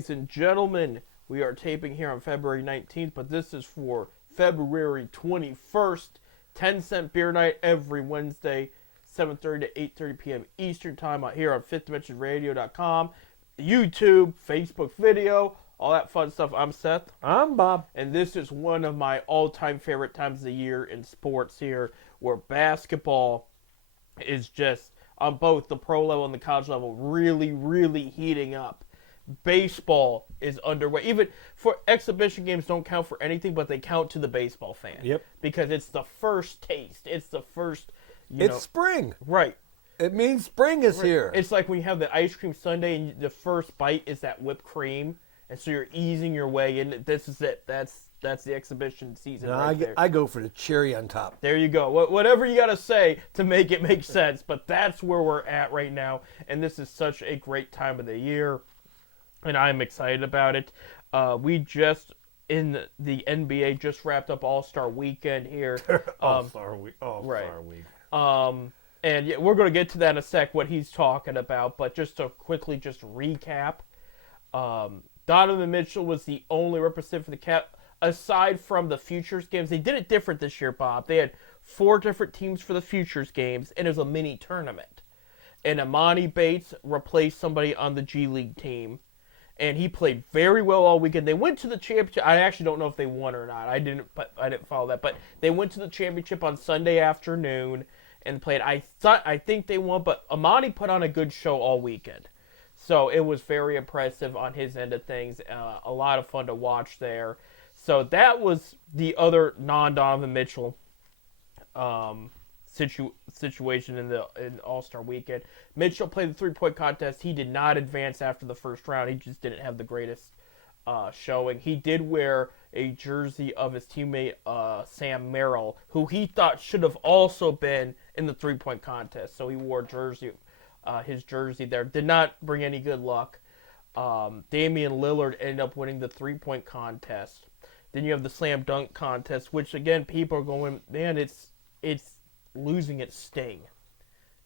ladies and gentlemen. We are taping here on February 19th, but this is for February 21st. 10-cent beer night every Wednesday, 7:30 to 8:30 p.m. Eastern Time out here on FifthDimensionRadio.com, YouTube, Facebook video, all that fun stuff. I'm Seth. I'm Bob. And this is one of my all-time favorite times of the year in sports here, where basketball is just, on both the pro level and the college level, really, really heating up. Baseball is underway. Even for exhibition games don't count for anything, but they count to the baseball fan. Yep. Because it's the first taste. It's the first, It's spring. Right. It means spring is here. It's like when you have the ice cream sundae and the first bite is that whipped cream, and so you're easing your way in. This is it. That's the exhibition season there. I go for the cherry on top. There you go. Whatever you got to say to make it make sense, but that's where we're at right now, and this is such a great time of the year. And I'm excited about it. We just, in the NBA, just wrapped up All-Star Weekend here. All-Star Week. And yeah, we're going to get to that in a sec, what he's talking about. But just to quickly just recap, Donovan Mitchell was the only representative for the Cap. Aside from the Futures games, they did it different this year, Bob. They had 4 different teams for the Futures games, and it was a mini tournament. And Emoni Bates replaced somebody on the G League team. And he played very well all weekend. They went to the championship. I actually don't know if they won or not. I didn't follow that. But they went to the championship on Sunday afternoon and played. I think they won, but Emoni put on a good show all weekend. So it was very impressive on his end of things. A lot of fun to watch there. So that was the other non-Donovan Mitchell situation in All-Star Weekend. Mitchell played the three-point contest. He did not advance after the first round. He just didn't have the greatest showing. He did wear a jersey of his teammate Sam Merrill, who he thought should have also been in the three-point contest. So he wore his jersey there. Did not bring any good luck. Damian Lillard ended up winning the three-point contest. Then you have the slam dunk contest, which again people are going, man, it's losing its sting.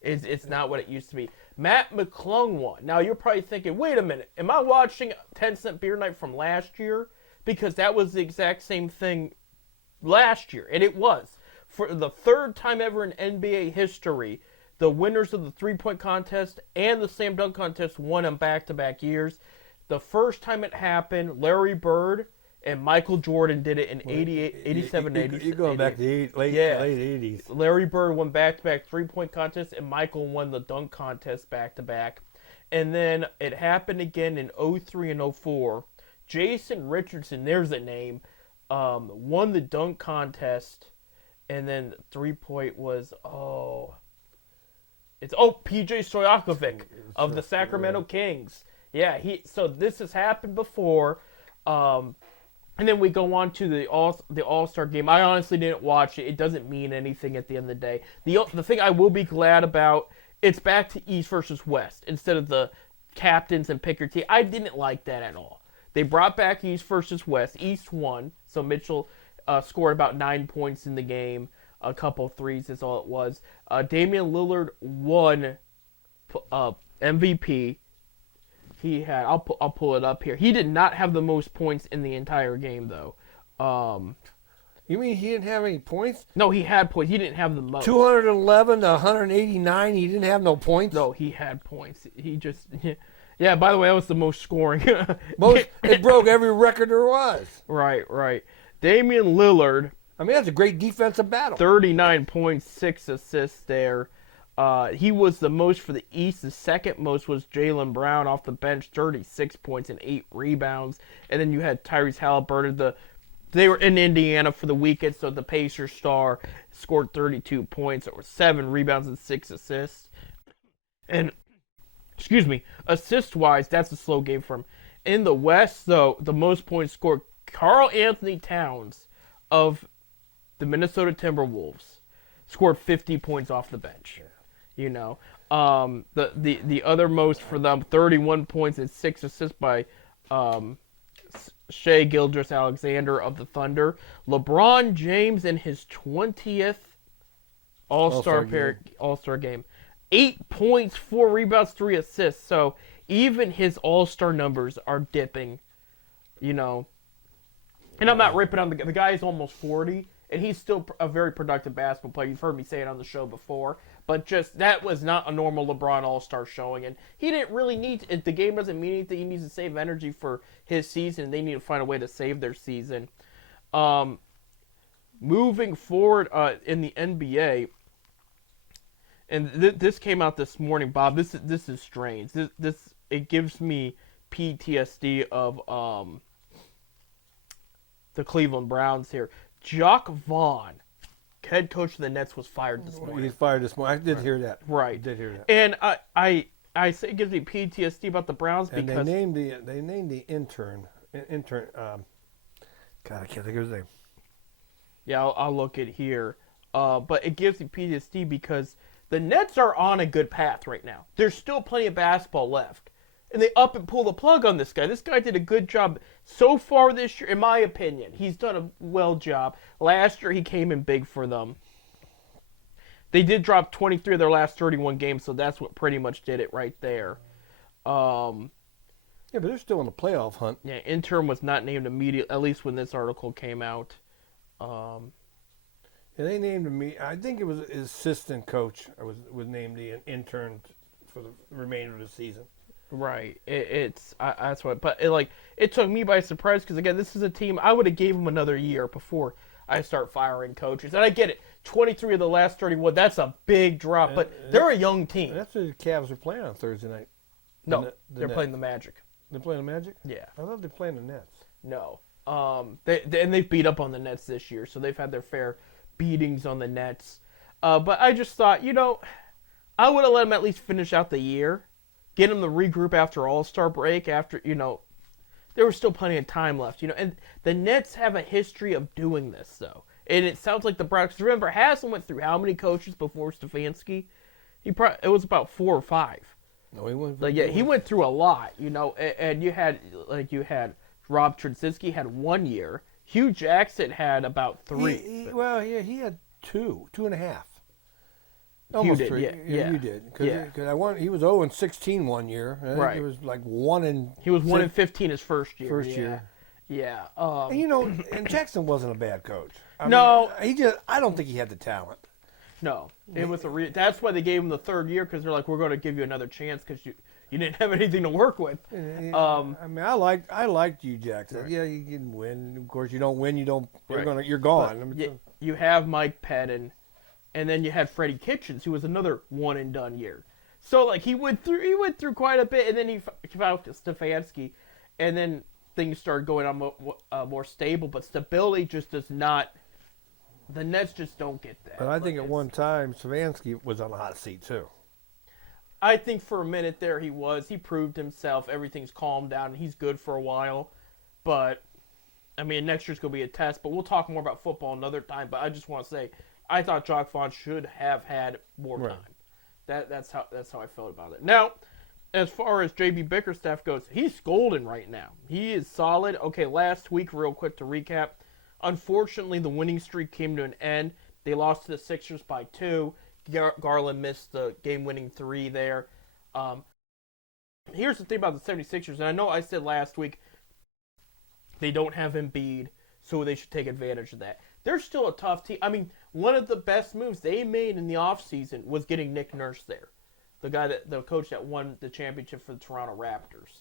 It's not what it used to be. Matt McClung won. Now you're probably thinking, wait a minute, am I watching 10-cent beer night from last year? Because that was the exact same thing last year, and it was. For the third time ever in NBA history, the winners of the three-point contest and the slam dunk contest won in back-to-back years. The first time it happened, Larry Bird and Michael Jordan did it in 87, 88. You're going back to the late 80s. Larry Bird won back-to-back three-point contests, and Michael won the dunk contest back-to-back. And then it happened again in 03 and 04. Jason Richardson, there's a name, won the dunk contest, and then the three-point was, PJ Stojakovic of the Sacramento Kings. Yeah, so this has happened before. And then we go on to the All-Star game. I honestly didn't watch it. It doesn't mean anything at the end of the day. The thing I will be glad about, it's back to East versus West instead of the captains and picker team. I didn't like that at all. They brought back East versus West. East won, so Mitchell scored about 9 points in the game. A couple threes is all it was. Damian Lillard won MVP. He had. I'll pull it up here. He did not have the most points in the entire game, though. You mean he didn't have any points? No, he had points. He didn't have the most. 211 to 189. He didn't have no points. No, he had points. He just. Yeah. By the way, that was the most scoring. It broke every record there was. Right. Damian Lillard. I mean, that's a great defensive battle. 39 points, 6 assists there. He was the most for the East. The second most was Jaylen Brown off the bench, 36 points and 8 rebounds. And then you had Tyrese Halliburton. They were in Indiana for the weekend, so the Pacers star scored 32 points, or 7 rebounds and 6 assists. And, assist-wise, that's a slow game for him. In the West, though, the most points scored Karl Anthony Towns of the Minnesota Timberwolves. Scored 50 points off the bench. You know, the other most for them, 31 points and 6 assists by Shai Gilgeous-Alexander of the Thunder. LeBron James in his 20th All-Star game. 8 points, 4 rebounds, 3 assists. So even his all-star numbers are dipping, you know. And I'm not ripping on the guy is almost 40, and he's still a very productive basketball player. You've heard me say it on the show before, but just that was not a normal LeBron all-star showing, and he didn't really need the game doesn't mean anything. He needs to save energy for his season. They need to find a way to save their season. Moving forward in the NBA, and this came out this morning, Bob. This is strange. This it gives me PTSD of the Cleveland Browns here. Jacques Vaughn, head coach of the Nets, was fired this morning. He's fired this morning. I did hear that. Right. I did hear that. And I say it gives me PTSD about the Browns And because they named the intern. God, I can't think of his name. yeah, I'll look at here. But it gives me PTSD because the Nets are on a good path right now. There's still plenty of basketball left. And they up and pull the plug on this guy. This guy did a good job so far this year, in my opinion. He's done a well job. Last year, he came in big for them. They did drop 23 of their last 31 games, so that's what pretty much did it right there. Yeah, but they're still in the playoff hunt. Yeah, intern was not named immediately, at least when this article came out. Yeah, they named him. I think it was his assistant coach was named the intern for the remainder of the season. Right. That's what. But it took me by surprise because again, this is a team I would have gave them another year before I start firing coaches. And I get it. 23 of the last 31. That's a big drop, but they're a young team. That's what the Cavs are playing on Thursday night. No, they're playing the Magic. They're playing the Magic? Yeah. I thought they're playing the Nets. No. They've beat up on the Nets this year, so they've had their fair beatings on the Nets. But I just thought, I would have let them at least finish out the year. Get them to regroup after All-Star break, after, there was still plenty of time left, and the Nets have a history of doing this, though. And it sounds like the Browns, because remember, Haslam went through how many coaches before Stefanski? It was about 4 or 5. No, he went. He went through a lot, and you had Rob Trzcinski had 1 year. Hugh Jackson had about 3. He had 2.5. Almost did, 3. yeah. You did. Because he was 0-16 1 year. I think it was like 1 He was 1-15 his first year. year. Yeah. And Jackson wasn't a bad coach. I don't think he had the talent. No, it was that's why they gave him the 3rd year, because they're like, we're going to give you another chance because you didn't have anything to work with. I liked Hugh Jackson. Right. Yeah, you didn't win. Of course, you don't win. You're gone. You have Mike Pettin, and then you had Freddie Kitchens, who was another one and done year. So he went through quite a bit, and then he found Stefanski, and then things started going on more stable. But stability just does not. The Nets just don't get that. But I think at one time, Stefanski was on the hot seat, too. I think for a minute there he was. He proved himself. Everything's calmed down, and he's good for a while. But, next year's going to be a test. But we'll talk more about football another time. But I just want to say, I thought Jacques Vaughn should have had more time. That's how I felt about it. Now, as far as J.B. Bickerstaff goes, he's golden right now. He is solid. Okay, last week, real quick to recap. Unfortunately, the winning streak came to an end. They lost to the Sixers by 2. Garland missed the game-winning 3 there. Here's the thing about the 76ers, and I know I said last week they don't have Embiid, so they should take advantage of that. They're still a tough team. One of the best moves they made in the offseason was getting Nick Nurse there, the coach that won the championship for the Toronto Raptors.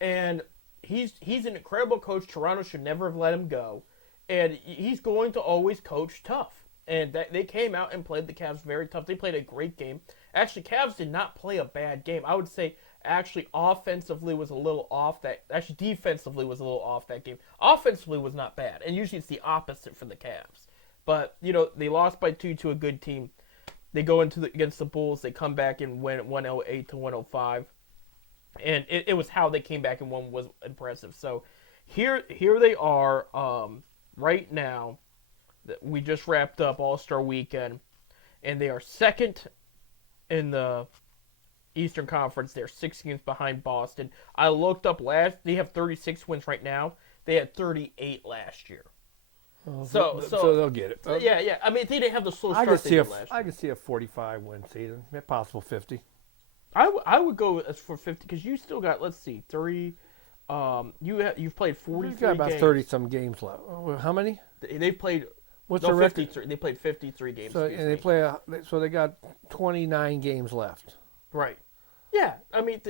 And he's an incredible coach. Toronto should never have let him go. And he's going to always coach tough. And they came out and played the Cavs very tough. They played a great game. Actually, Cavs did not play a bad game. I would say, actually, offensively was a little off that. Actually, defensively was a little off that game. Offensively was not bad. And usually it's the opposite for the Cavs. But, they lost by 2 to a good team. They go against the Bulls. They come back and win 108 to 105. And it was how they came back and won was impressive. So here they are. Right now, we just wrapped up All-Star Weekend, and they are second in the Eastern Conference. They're 6 games behind Boston. I looked up they have 36 wins right now. They had 38 last year. So they'll get it. Yeah. They didn't have the slow start they did last year. I could see a 45-win season, possible 50. I would go as for 50 because you still got, let's see, three. You've played 43 We've got about games. 30 some games left. How many? They've played. What's No, the record? 53. They played 53 games. So excuse and they me. play. So they got 29 games left Right. Yeah, I mean,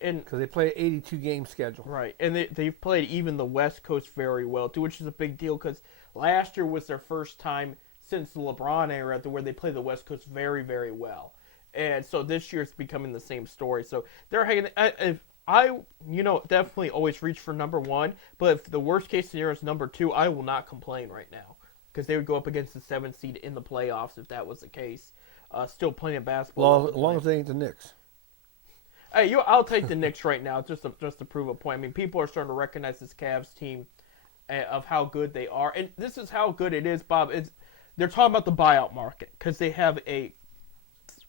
and because they play 82 game schedule. right, and they've played even the West Coast very well too, which is a big deal because last year was their first time since the LeBron era where they play the West Coast very, very well, and so this year it's becoming the same story. So they're hanging. If I, definitely always reach for number one, but if the worst case scenario is number two, I will not complain right now because they would go up against the 7th seed in the playoffs if that was the case. Still playing basketball. As long as they ain't the Knicks. Hey, I'll take the Knicks right now just to prove a point. I mean, people are starting to recognize this Cavs team of how good they are, and this is how good it is, Bob. They're talking about the buyout market because they have a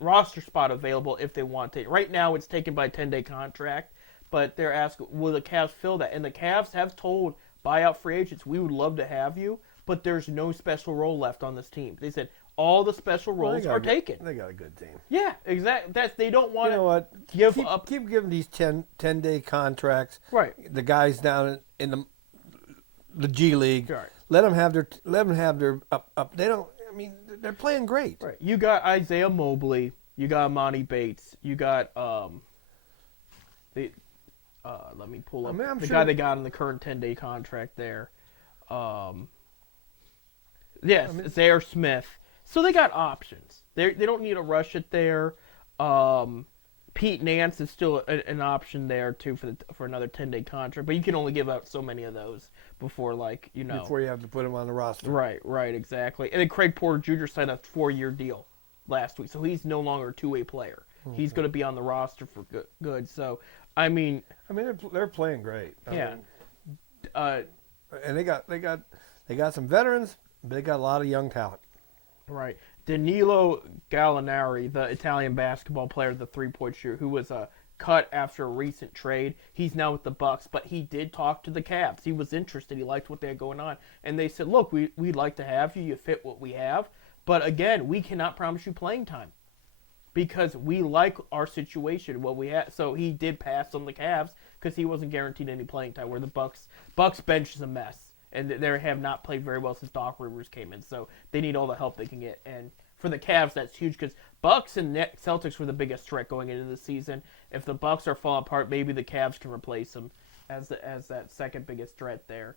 roster spot available if they want to. Right now, it's taken by a 10-day contract, but they're asking, will the Cavs fill that? And the Cavs have told buyout free agents, we would love to have you, but there's no special role left on this team. They said all the special roles are taken. They got a good team. Yeah, exactly. They don't want to give up. Keep giving these 10-day contracts. Right. The guys down in the G League. Right. Let them have their up. They don't. I mean, they're playing great. Right. You got Isaiah Mobley. You got Monty Bates. You got let me pull up the guy they got in the current 10-day contract there. Yes, Zaire Smith. So they got options. They don't need to rush it there. Pete Nance is still an option there too for another 10-day contract, but you can only give out so many of those before before you have to put him on the roster. Right, exactly. And then Craig Porter Jr. signed a 4-year deal last week, so he's no longer a two-way player. Mm-hmm. He's going to be on the roster for good. So I mean they're playing great. Yeah. And they got some veterans. But they got a lot of young talent. Right. Danilo Gallinari, the Italian basketball player, the three-point shooter, who was cut after a recent trade. He's now with the Bucks, but he did talk to the Cavs. He was interested. He liked what they had going on. And they said, look, we'd like to have you. You fit what we have. But again, we cannot promise you playing time because we like our situation, what we have. So he did pass on the Cavs because he wasn't guaranteed any playing time, where the Bucks bench is a mess. And they have not played very well since Doc Rivers came in. So they need all the help they can get. And for the Cavs, that's huge because Bucks and Celtics were the biggest threat going into the season. If the Bucks are falling apart, maybe the Cavs can replace them as that second biggest threat there.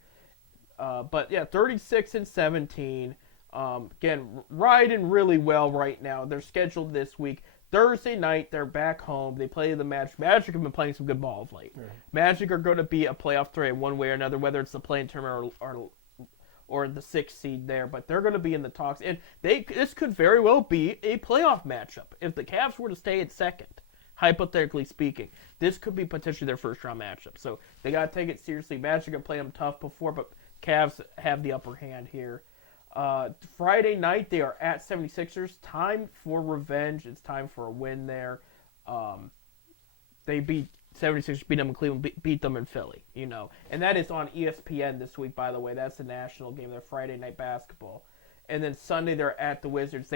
But yeah, 36-17. Again, riding really well right now. They're scheduled this week. Thursday night, they're back home. They play the Magic. Magic have been playing some good ball of late. Yeah. Magic are going to be a playoff threat one way or another, whether it's the play-in tournament or the 6th seed there. But they're going to be in the talks. And this could very well be a playoff matchup. If the Cavs were to stay at second, hypothetically speaking, this could be potentially their first-round matchup. So they got to take it seriously. Magic have played them tough before, but Cavs have the upper hand here. Friday night, they are at 76ers. Time for revenge. It's time for a win there. They beat 76ers, beat them in Cleveland, beat them in Philly, And that is on ESPN this week, by the way. That's the national game. They're Friday night basketball. And then Sunday, they're at the Wizards.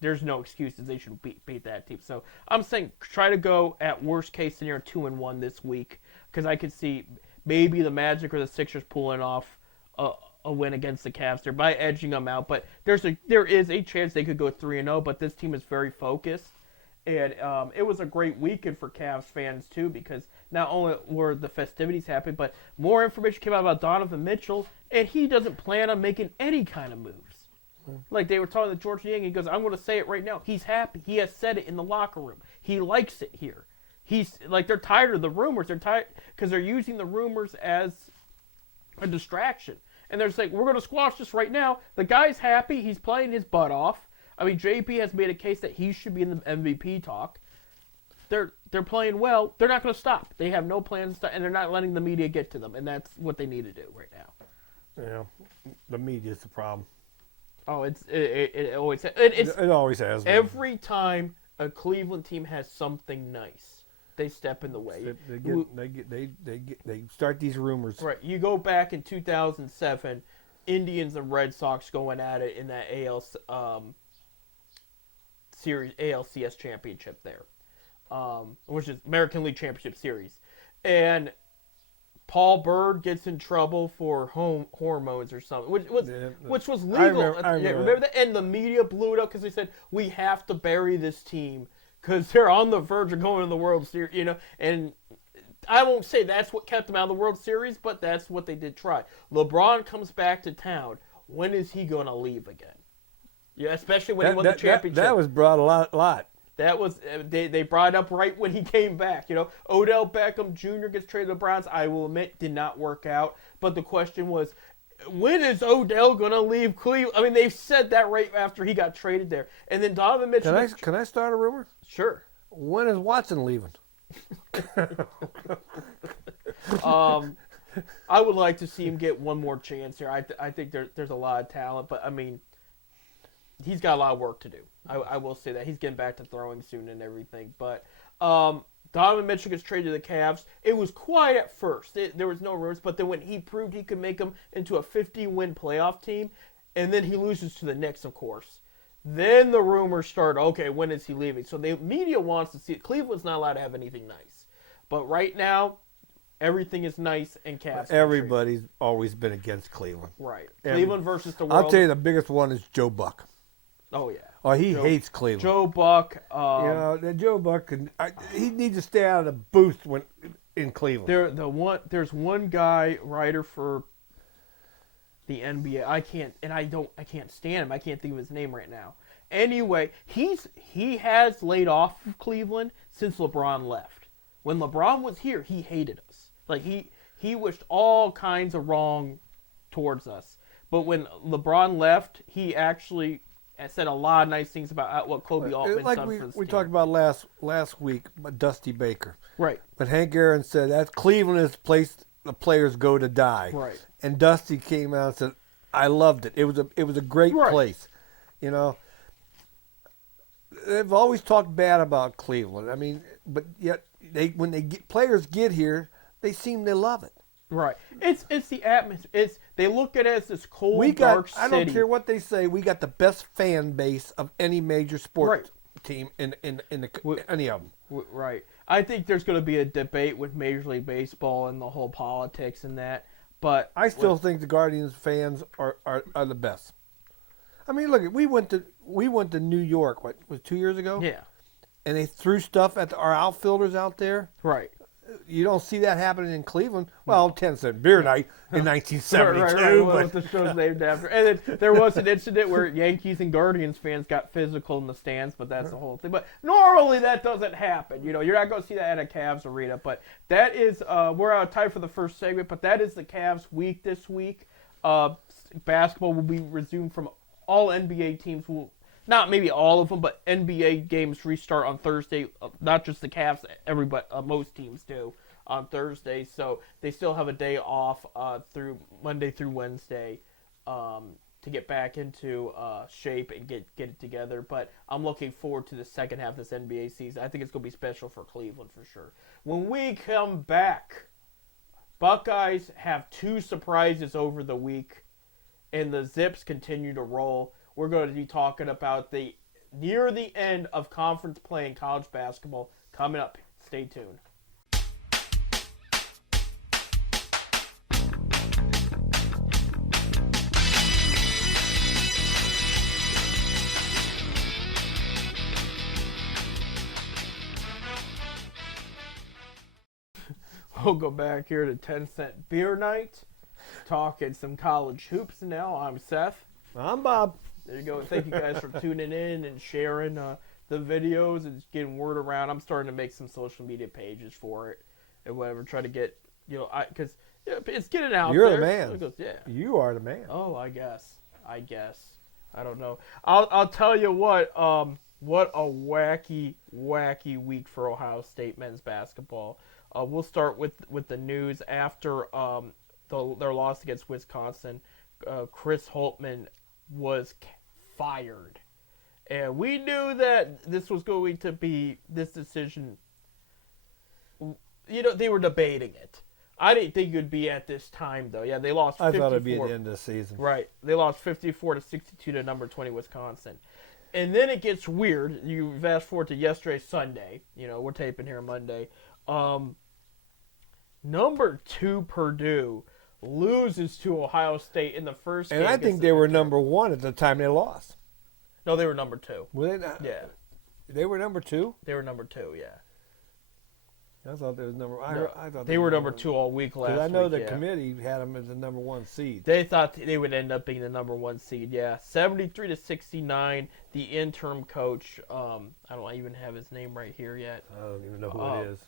There's no excuses. They should beat that team. So I'm saying try to go at worst case scenario 2-1 this week, because I could see maybe the Magic or the Sixers pulling off a win against the Cavs there by edging them out, but there is a chance they could go 3-0. But this team is very focused, and it was a great weekend for Cavs fans too, because not only were the festivities happening, but more information came out about Donovan Mitchell, and he doesn't plan on making any kind of moves. Like they were talking to George Yang, he goes, "I'm going to say it right now. He's happy. He has said it in the locker room. He likes it here. He's like they're tired of the rumors. They're tired because they're using the rumors as a distraction." And they're just like, we're going to squash this right now. The guy's happy. He's playing his butt off. I mean, JP has made a case that he should be in the MVP talk. They're playing well. They're not going to stop. They have no plans to stop, and they're not letting the media get to them. And that's what they need to do right now. Yeah, the media's the problem. Oh, it always has. Every time a Cleveland team has something nice, they step in the way. They start these rumors. Right. You go back in 2007, Indians and Red Sox going at it in that ALCS championship there. which is American League Championship Series, and Paul Bird gets in trouble for hormones or something, which was legal. I remember that? And the media blew it up because they said we have to bury this team because they're on the verge of going to the World Series, And I won't say that's what kept them out of the World Series, but that's what they did try. LeBron comes back to town. When is he going to leave again? Yeah, especially when he won the championship. That was brought a lot. That was they brought it up right when he came back. Odell Beckham Jr. gets traded to the Browns. I will admit, did not work out. But the question was, when is Odell gonna leave Cleveland? I mean, they said that right after he got traded there. And then Donovan Mitchell. Can I start a rumor? Sure. When is Watson leaving? I would like to see him get one more chance here. I think there's a lot of talent, but I mean, he's got a lot of work to do. I will say that. He's getting back to throwing soon and everything. But Donovan Mitchell gets traded to the Cavs. It was quiet at first. There was no rumors. But then when he proved he could make them into a 50-win playoff team, and then he loses to the Knicks, of course, then the rumors start, okay, when is he leaving? So the media wants to see it. Cleveland's not allowed to have anything nice. But right now, everything is nice and Cavs. Everybody's always been against Cleveland. Right. Cleveland versus the world. I'll tell you the biggest one is Joe Buck. Oh, yeah. Oh, he hates Cleveland. Joe Buck. Joe Buck, he needs to stay out of the booth in Cleveland. There's one guy, writer for the NBA. I can't stand him. I can't think of his name right now. Anyway, he has laid off of Cleveland since LeBron left. When LeBron was here, he hated us. Like he wished all kinds of wrong towards us. But when LeBron left, he actually said a lot of nice things about what Kobe Altman's done for this we team. talked about last week, Dusty Baker. Right. But Hank Aaron said that Cleveland is the place the players go to die. Right. And Dusty came out and said, "I loved it. It was a great place." They've always talked bad about Cleveland. I mean, but yet when players get here, they seem to love it. Right. It's the atmosphere. They look at it as this cold, dark city. I don't care what they say. We got the best fan base of any major sports team in any of them. Right. I think there's going to be a debate with Major League Baseball and the whole politics and that. But I still think the Guardians fans are the best. I mean, look, we went to New York. What was 2 years ago? Yeah. And they threw stuff at our outfielders out there. Right. You don't see that happening in Cleveland. Well, 10-cent beer night in 1972. Right. Well, the show's named after. And then there was an incident where Yankees and Guardians fans got physical in the stands, but that's the whole thing. But normally that doesn't happen. You're not going to see that at a Cavs arena. But that is, we're out of time for the first segment, but that is the Cavs week this week. Basketball will be resumed from all NBA teams. Not maybe all of them, but NBA games restart on Thursday. Not just the Cavs, most teams do on Thursday. So they still have a day off through Monday through Wednesday to get back into shape and get it together. But I'm looking forward to the second half of this NBA season. I think it's going to be special for Cleveland for sure. When we come back, Buckeyes have 2 surprises over the week, and the Zips continue to roll. We're going to be talking about the near the end of conference play in college basketball coming up. Stay tuned. We'll go back here to 10-cent beer night, talking some college hoops now. I'm Seth. I'm Bob. There you go. Thank you guys for tuning in and sharing the videos and getting word around. I'm starting to make some social media pages for it and whatever. Try to get, because it's getting out You're there. You're the man. Yeah. You are the man. Oh, I guess. I don't know. I'll tell you what. What a wacky week for Ohio State men's basketball. We'll start with the news after their loss against Wisconsin. Chris Holtmann was fired. And we knew that this was going to be this decision. They were debating it. I didn't think it would be at this time, though. Yeah, they lost 54. I thought it would be at the end of the season. Right. They lost 54-62 to number 20 Wisconsin. And then it gets weird. You fast forward to yesterday, Sunday. We're taping here Monday. Number 2 Purdue loses to Ohio State in the first game. And I think they were number 1 at the time they lost. No, they were number 2. Were they not? Yeah. They were number 2? They were number 2, yeah. I thought they was number. No, I thought they were number 2 all week last week. I know the yeah. committee had them as the number 1 seed. They thought they would end up being the number 1 seed. Yeah, 73-69. The interim coach. I don't even have his name right here yet. I don't even know who it is.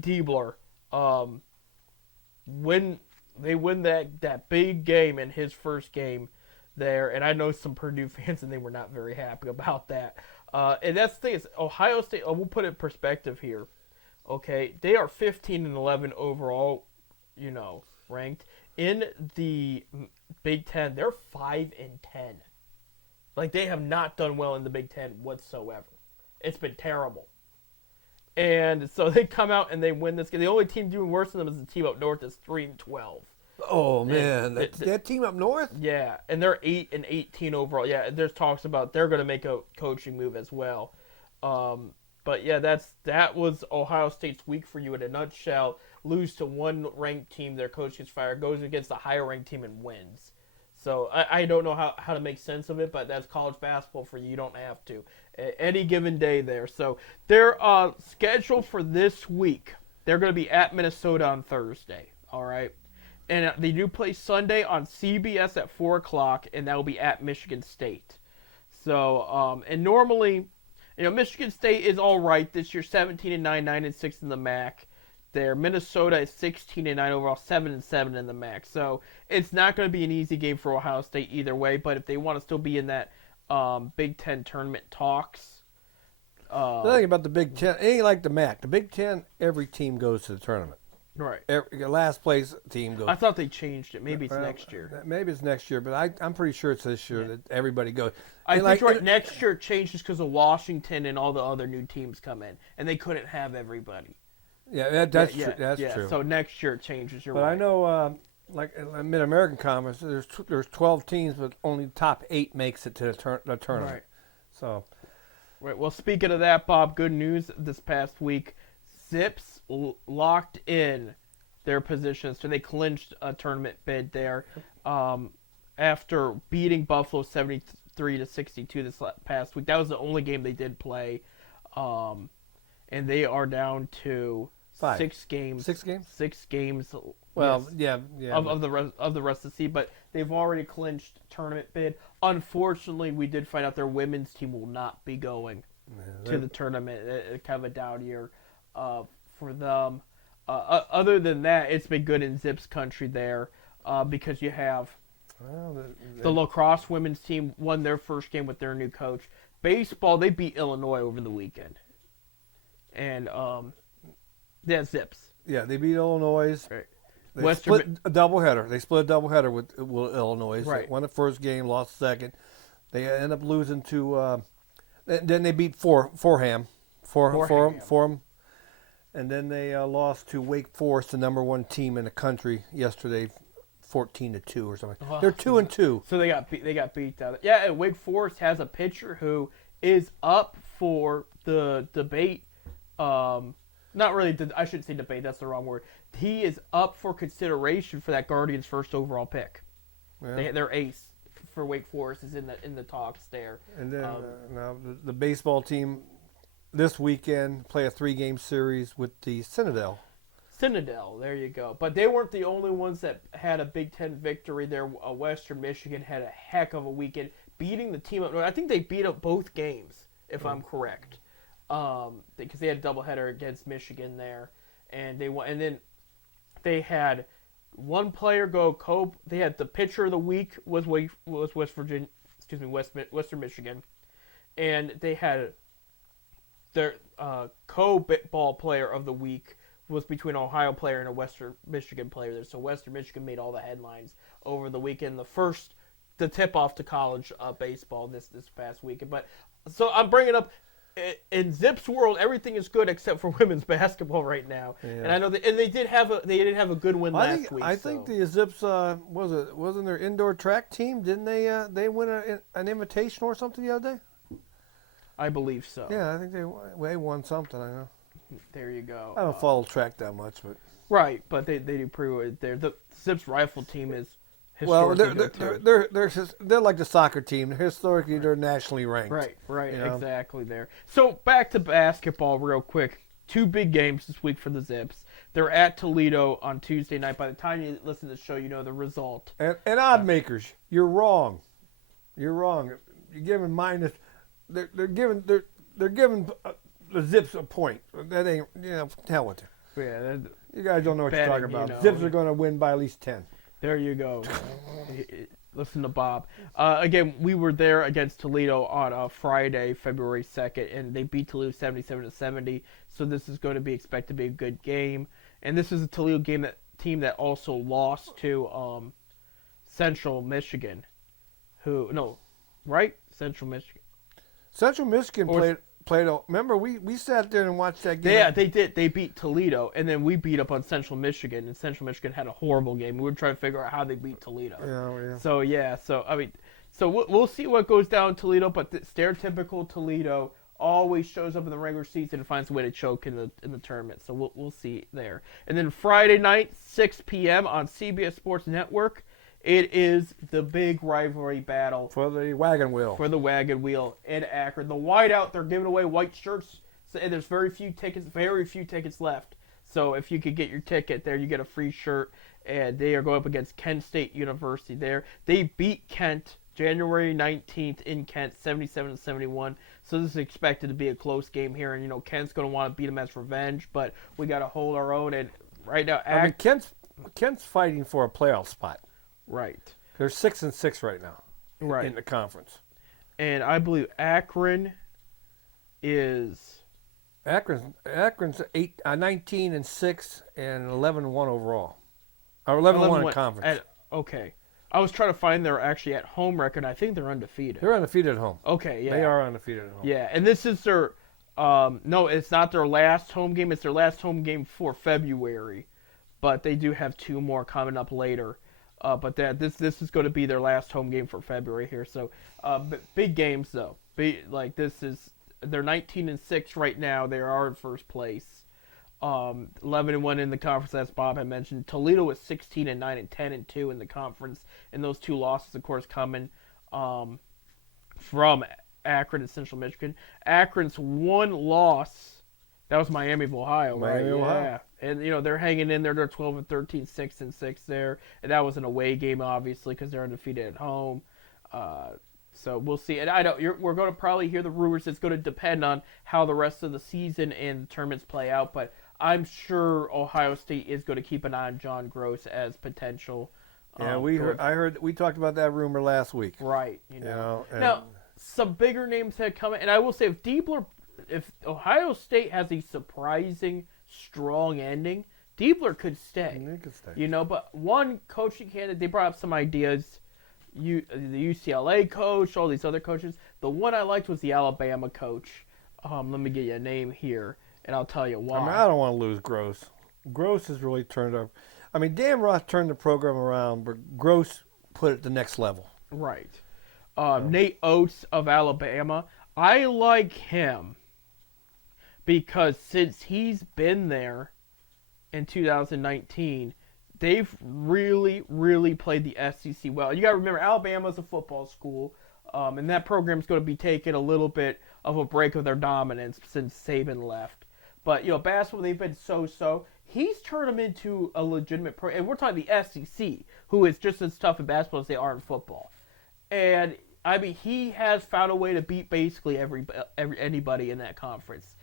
Diebler. When they win that big game in his first game there, and I know some Purdue fans, and they were not very happy about that. And that's the thing is Ohio State. We'll put it in perspective here. Okay, they are 15-11 overall, ranked in the Big Ten. They're 5-10. Like they have not done well in the Big Ten whatsoever. It's been terrible. And so they come out and they win this game. The only team doing worse than them is the team up north that's 3-12. Oh man, that team up north. Yeah, and they're 8-18 overall. Yeah, there's talks about they're going to make a coaching move as well. But yeah, that was Ohio State's week for you in a nutshell. Lose to one ranked team, their coach gets fired, goes against a higher ranked team and wins. So I don't know how to make sense of it, but that's college basketball for you. You don't have to. Any given day there. So they're scheduled for this week. They're going to be at Minnesota on Thursday. All right. And they do play Sunday on CBS at 4 o'clock, and that will be at Michigan State. So, and normally, Michigan State is all right this year, 17-9, 9-6 in the MAC. There, Minnesota is 16-9 overall, 7-7 in the MAC. So it's not going to be an easy game for Ohio State either way. But if they want to still be in that Big Ten tournament talks, the thing about the Big Ten, it ain't like the MAC. The Big Ten, every team goes to the tournament. Right. Every last place team goes. I thought they changed it. Maybe it's next year. Maybe it's next year, but I'm pretty sure it's this year that everybody goes. I think next year it changes because of Washington and all the other new teams come in, and they couldn't have everybody. Yeah, that's true. That's true. So next year it changes. You're but right. I know, like in Mid-American Conference, there's 12 teams, but only the top 8 makes it to the tournament. Right. So. Right. Well, speaking of that, Bob, good news this past week. Zips locked in their positions, so they clinched a tournament bid there after beating Buffalo 73-62 this past week. That was the only game they did play, and they are down to 5. 6 games. 6 games. 6 games. Well, yes, yeah. Of the rest of the season, but they've already clinched tournament bid. Unfortunately, we did find out their women's team will not be going to the tournament. Kind of a down year for them. Other than that, it's been good in Zips country there because you have the lacrosse women's team won their first game with their new coach. Baseball, they beat Illinois over the weekend. And Zips. Yeah, they beat Illinois. Right. They split a doubleheader. They split a doubleheader with Illinois. Right. Won the first game, lost the second. They end up losing to. Then they beat Fordham. And then they lost to Wake Forest, the number 1 team in the country, yesterday, 14-2 or something. They're 2-2. So they got beat down. Yeah, and Wake Forest has a pitcher who is up for the debate. Not really. I shouldn't say debate. That's the wrong word. He is up for consideration for that Guardians' first overall pick. Yeah. Their ace for Wake Forest is in the talks there. And then now the baseball team this weekend play a 3-game series with the Citadel. There you go. But they weren't the only ones that had a Big Ten victory there. Western Michigan had a heck of a weekend, beating the team up. I think they beat up both games, if I'm correct, because they had a doubleheader against Michigan there, and they won. And then they had one player go. They had the pitcher of the week was Western Michigan, and they had their co-ball player of the week was between an Ohio player and a Western Michigan player there. So Western Michigan made all the headlines over the weekend. The tip-off to college baseball this past weekend. But so I'm bringing up in Zip's world, everything is good except for women's basketball right now. Yeah. And I know that, and they did have a good win last week. I think the Zips wasn't their indoor track team? Didn't they win an invitation or something the other day? I believe so. Yeah, I think they won something. I know. There you go. I don't follow track that much, but right, but they do pretty well there. The Zips rifle team is well, historically they're like the soccer team. Historically, they're nationally ranked. Right, you know? exactly there. So back to basketball real quick. 2 big games this week for the Zips. They're at Toledo on Tuesday night. By the time you listen to the show, you know the result. And odd makers, you're wrong. You're wrong. You're giving minus. They're giving the Zips a point. That ain't hell with it. Yeah, You guys don't know what you're betting, talking about. you know. Zips are going to win by at least 10. there you go. Listen to Bob. Again, we were there against Toledo on Friday, February 2nd, and they beat Toledo 77-70. So this is going to be expected to be a good game. And this is a Toledo team that also lost to Central Michigan. Central Michigan. Central Michigan played. Remember, we sat there and watched that game. Yeah, they did. They beat Toledo, and then we beat up on Central Michigan, and Central Michigan had a horrible game. We were trying to figure out how they beat Toledo. Yeah. So we'll see what goes down in Toledo, but the stereotypical Toledo always shows up in the regular season and finds a way to choke in the tournament. So we'll see there. And then Friday night, 6 p.m. on CBS Sports Network. It is the big rivalry battle for the wagon wheel. In Akron. The whiteout, they're giving away white shirts, and there's very few tickets left. So if you could get your ticket there, you get a free shirt, and they are going up against Kent State University there. They beat Kent January 19th in Kent, 77-71. So this is expected to be a close game here, and Kent's going to want to beat them as revenge, but we got to hold our own. And right now, Kent's fighting for a playoff spot. Right. They're 6-6 right now. Right. In the conference. And I believe Akron is Akron's 19-6 and 11-1 overall. Or 11-1 in conference. Okay. I was trying to find their actually at home record. I think they're undefeated. They're undefeated at home. Okay, yeah. They are undefeated at home. Yeah, and this is their no, it's not their last home game. It's their last home game for February. But they do have 2 more coming up later. But this is going to be their last home game for February here. So, big games though. They're 19-6 right now. They are in first place. 11-1 in the conference, as Bob had mentioned. Toledo is 16-9 and 10-2 in the conference, and those 2 losses, of course, coming from Akron and Central Michigan. Akron's 1 loss. That was Miami of Ohio, right? Ohio. Yeah. And, they're hanging in there. They're 12-13, 6-6 there. And that was an away game, obviously, because they're undefeated at home. So we'll see. And we're going to probably hear the rumors. It's going to depend on how the rest of the season and the tournaments play out. But I'm sure Ohio State is going to keep an eye on John Gross as potential. Yeah, we talked about that rumor last week. Right. Now, some bigger names had come in. And I will say, if Ohio State has a surprising strong ending, Diebler could stay. He could stay. But one coaching candidate, they brought up some ideas. The UCLA coach, all these other coaches. The one I liked was the Alabama coach. Let me get you a name here, and I'll tell you why. I don't want to lose Gross. Gross has really turned up. Dan Ross turned the program around, but Gross put it the next level. Right. Nate Oates of Alabama. I like him because since he's been there in 2019, they've really, really played the SEC well. You got to remember, Alabama's a football school, and that program's going to be taking a little bit of a break of their dominance since Saban left. But, basketball, they've been so-so. He's turned them into a legitimate program. And we're talking the SEC, who is just as tough in basketball as they are in football. And, he has found a way to beat basically anybody in that conference.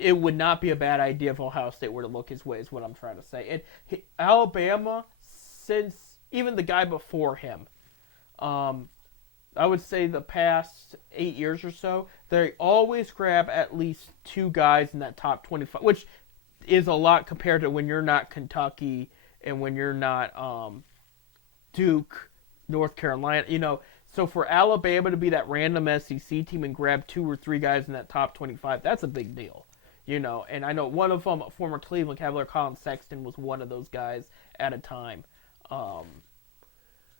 It would not be a bad idea if Ohio State were to look his way, is what I'm trying to say. And Alabama, since even the guy before him, I would say the past 8 years or so, they always grab at least 2 guys in that top 25, which is a lot compared to when you're not Kentucky and when you're not Duke, North Carolina. So for Alabama to be that random SEC team and grab 2 or 3 guys in that top 25, that's a big deal. And I know one of them, former Cleveland Cavalier Colin Sexton, was one of those guys at a time.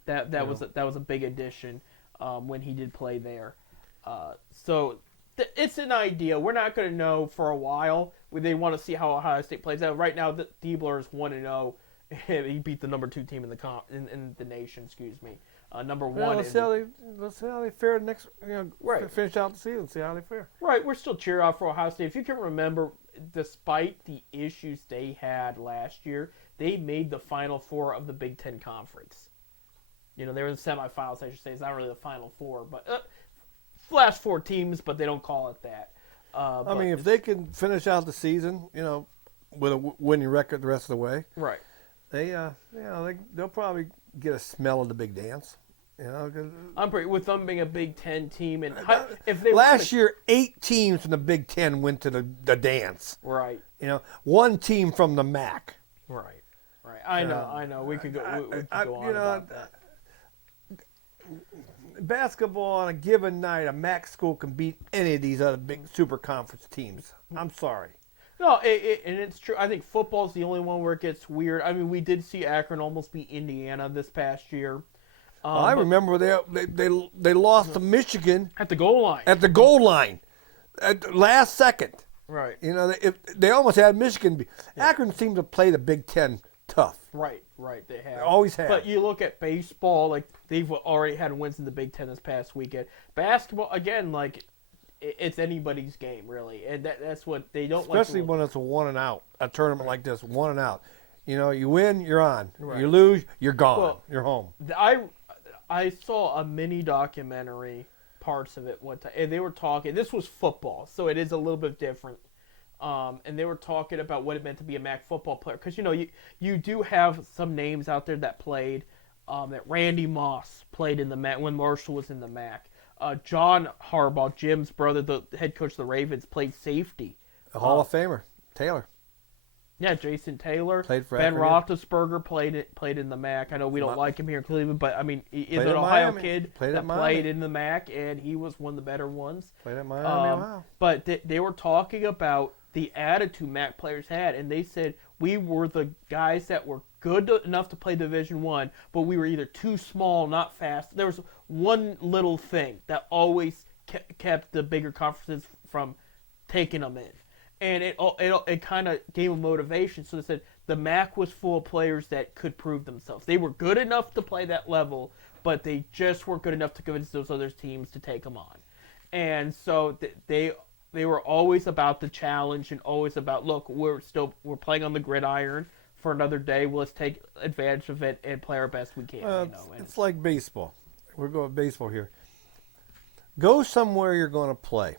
That was a big addition when he did play there. So it's an idea. We're not going to know for a while. They want to see how Ohio State plays out. Right now, Diebler is 1-0. He beat the number 2 team in the nation. Excuse me. Number 1. Let's see how they fare next. Right. Finish out the season. See how they fare. Right. We're still cheering out for Ohio State. If you can remember, despite the issues they had last year, they made the Final Four of the Big Ten Conference. They were in the semifinals, I should say. It's not really the Final Four, but last 4 teams, but they don't call it that. I mean, if they can finish out the season, with a winning record the rest of the way, right? They'll probably get a smell of the big dance. 'Cause I'm pretty with them being a Big Ten team, and if they last year 8 teams from the Big Ten went to the dance. Right. 1 team from the MAC. Right. I know. We could go. We could go on about that. Basketball on a given night, a MAC school can beat any of these other big super conference teams. I'm sorry. No, and it's true. I think football's the only one where it gets weird. I mean, we did see Akron almost beat Indiana this past year. I remember they lost to Michigan at the goal line. At the goal line, at the last second. Right. They almost had Michigan. Akron seemed to play the Big Ten tough. Right. They have. They always have. But you look at baseball, like they've already had wins in the Big Ten this past weekend. Basketball, again, like it's anybody's game, really, and that's what they don't like. Especially when it's a 1 and out, a tournament like this, 1 and out. You win, you're on. Right. You lose, you're gone. Well, you're home. I saw a mini documentary, parts of it one time, and they were talking. This was football, so it is a little bit different. And they were talking about what it meant to be a MAC football player, because you do have some names out there that played. That Randy Moss played in the MAC when Marshall was in the MAC. John Harbaugh, Jim's brother, the head coach of the Ravens, played safety. A Hall of Famer, Taylor. Yeah, Jason Taylor. Played for Ben Akron. Roethlisberger played in the MAC. I know we don't like him here in Cleveland, but I mean, he's an Ohio kid that played in the MAC, and he was one of the better ones. Played at Miami. Wow. But they were talking about the attitude MAC players had, and they said we were the guys that were good enough to play Division I, but we were either too small, not fast. There was one little thing that always kept the bigger conferences from taking them in. And it kind of gave them motivation. So they said the MAC was full of players that could prove themselves. They were good enough to play that level, but they just weren't good enough to convince those other teams to take them on. And so they were always about the challenge and always about, look, we're playing on the gridiron for another day. Well, let's take advantage of it and play our best we can. It's like baseball. We're going baseball here. Go somewhere you're going to play.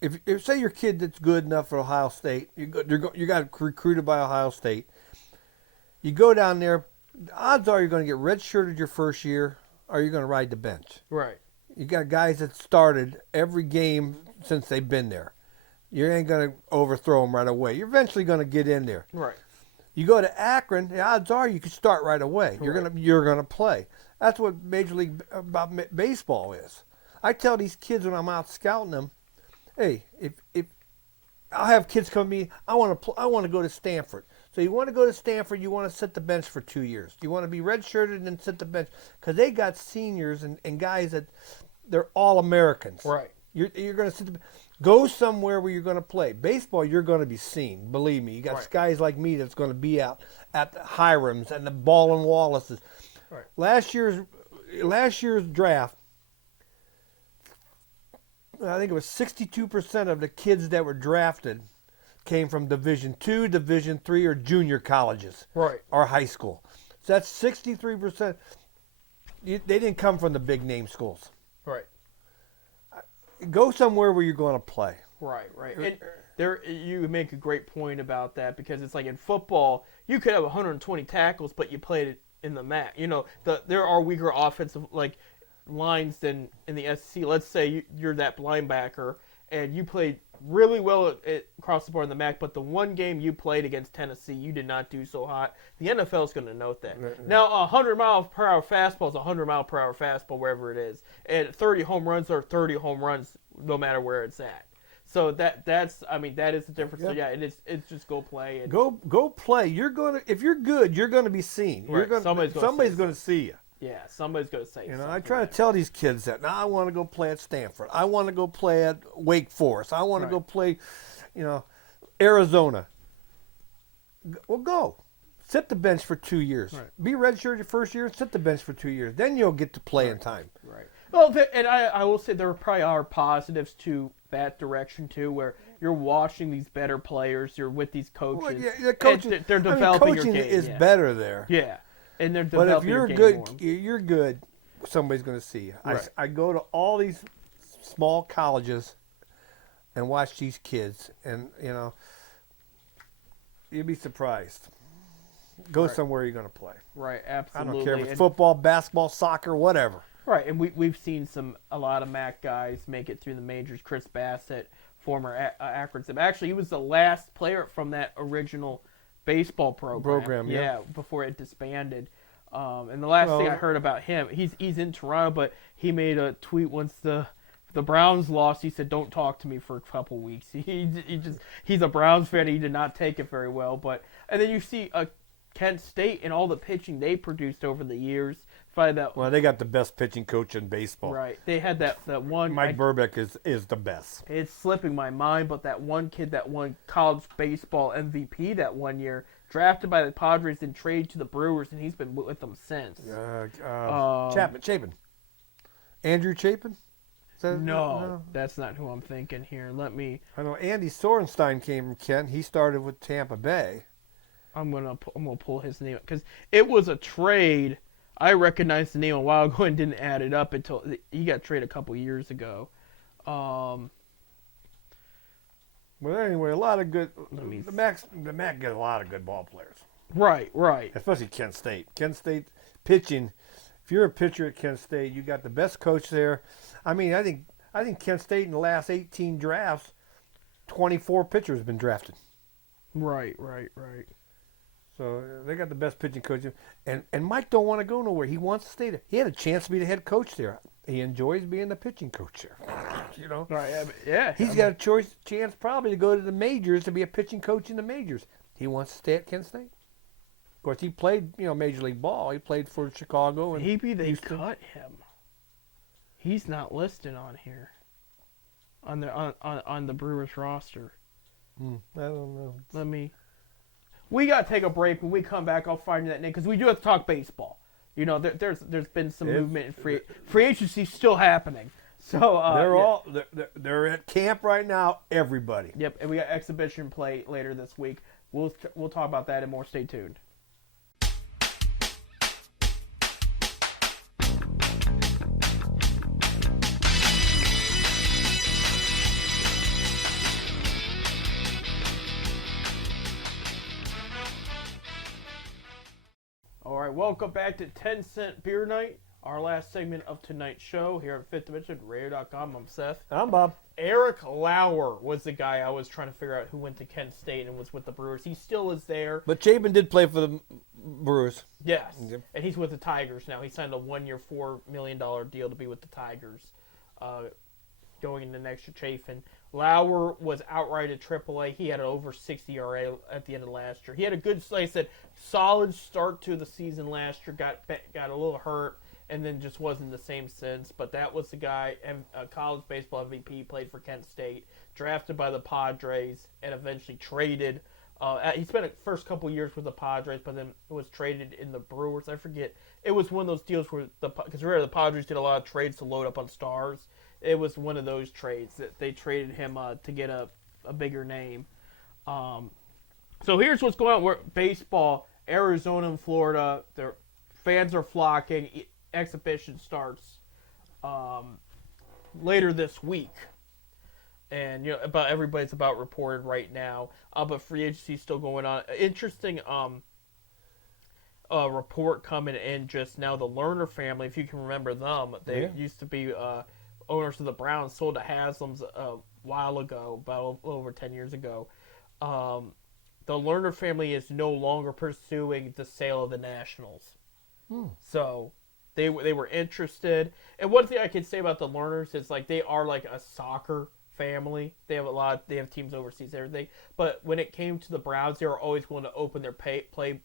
If say your kid that's good enough for Ohio State, you got recruited by Ohio State. You go down there. The odds are you're going to get redshirted your first year, or you're going to ride the bench. Right. You got guys that started every game since they've been there. You ain't going to overthrow them right away. You're eventually going to get in there. Right. You go to Akron, the odds are you can start right away. Right. You're gonna play. That's what Major League Baseball is. I tell these kids when I'm out scouting them, hey, if I'll have kids come to me, I want to go to Stanford. So you want to go to Stanford, you want to sit the bench for 2 years. You want to be redshirted and sit the bench because they got seniors and guys that they're all Americans. Right. You're going to sit. Go somewhere where you're going to play. Baseball, you're going to be seen. Believe me. You got guys like me that's going to be out at the Hirams and the Ball and Wallaces. Right. Last year's draft, I think it was 62% of the kids that were drafted came from Division II, Division III, or junior colleges. Right. Or high school. So that's 63%. They didn't come from the big name schools. Right. Go somewhere where you're going to play. Right. And you make a great point about that, because it's like in football, you could have 120 tackles, but you played it in the MAC. There are weaker offensive lines than in the SEC. Let's say you're that linebacker and you played really well across the board in the MAC, but the one game you played against Tennessee, you did not do so hot. The NFL is going to note that. Now, a 100-mile-per-hour fastball is a 100-mile-per-hour fastball wherever it is, and 30 home runs are 30 home runs no matter where it's at. So that is the difference. Yeah. So it's just go play and Go play. If you're good, you're gonna be seen. Right. Somebody's gonna see you. yeah, somebody's going to say. You know, something I try to there. tell these kids that now I want to go play at Stanford. I want to go play at Wake Forest. I want to go play, Arizona. Well, go. Sit the bench for 2 years. Right. Be redshirt your first year. Sit the bench for 2 years. Then you'll get to play in time. Right. Well, and I will say there probably are positives to that direction too, where you're watching these better players, you're with these coaches. Well, yeah, the coaching, and they're developing coaching your game. is better there. Yeah, and they're But developing if you're your good, game you're good. Somebody's going to see you. Right. I go to all these small colleges and watch these kids, and you'd be surprised. Go somewhere you're going to play. Right, I absolutely. don't care if it's football, basketball, soccer, whatever. Right, and we've seen a lot of MAC guys make it through the majors. Chris Bassett, former Akron Zip. Actually, he was the last player from that original baseball program. Yeah. Before it disbanded. And the last thing I heard about him, he's in Toronto, but he made a tweet once the Browns lost. He said, "Don't talk to me for a couple weeks." He's a Browns fan. He did not take it very well. And then you see Kent State and all the pitching they produced over the years. Well, they got the best pitching coach in baseball. Right. They had that one. Mike Burbeck is the best. It's slipping my mind, but that one kid that won college baseball MVP that one year, drafted by the Padres and traded to the Brewers, and he's been with them since. Chapin. Andrew Chapin? No, that's not who I'm thinking here. I know Andy Sorenstein came from Kent. He started with Tampa Bay. I'm gonna pull his name because it was a trade. I recognized the name a while ago and didn't add it up until he got traded a couple years ago. Well, anyway, a lot of good. The MAC get a lot of good ball players. Right. Especially Kent State. Kent State pitching. If you're a pitcher at Kent State, you got the best coach there. I mean, I think Kent State in the last 18 drafts, 24 pitchers have been drafted. Right. So they got the best pitching coach. And Mike don't want to go nowhere. He wants to stay there. He had a chance to be the head coach there. He enjoys being the pitching coach there. Right. Yeah. He's got a chance probably to go to the majors to be a pitching coach in the majors. He wants to stay at Kent State. Of course, he played, Major League Ball. He played for Chicago. And maybe they cut him. He's not listed on here. On the Brewers roster. I don't know. We got to take a break. When we come back, I'll find you that name because we do have to talk baseball. There's been some movement in free agency still happening. So they're at camp right now. Everybody. Yep, and we got exhibition play later this week. We'll talk about that and more. Stay tuned. All right, welcome back to 10 Cent Beer Night, our last segment of tonight's show here at Fifth Dimension, Radio.com. I'm Seth. I'm Bob. Eric Lauer was the guy I was trying to figure out who went to Kent State and was with the Brewers. He still is there. But Chapin did play for the Brewers. Yes, and he's with the Tigers now. He signed a 1-year, $4 million deal to be with the Tigers going into next year. Chafin. Lauer was outright at AAA. He had an over 60 ERA at the end of last year. He had a good, like I said, solid start to the season last year. Got a little hurt, and then just wasn't the same since. But that was the guy, college baseball MVP, played for Kent State, drafted by the Padres, and eventually traded. He spent the first couple years with the Padres, but then was traded in the Brewers. I forget. It was one of those deals where because remember the Padres did a lot of trades to load up on stars. It was one of those trades that they traded him to get a bigger name. So here's what's going on. We're baseball, Arizona and Florida. Their fans are flocking. Exhibition starts later this week. And everybody's about reported right now. But free agency is still going on. Interesting report coming in just now. The Lerner family, if you can remember them, they used to be owners of the Browns, sold to Haslam's a while ago, about over 10 years ago. The Lerner family is no longer pursuing the sale of the Nationals. So they were interested. And one thing I can say about the Lerners is like they are like a soccer family. They have teams overseas, and everything. But when it came to the Browns, they were always willing to open their paybook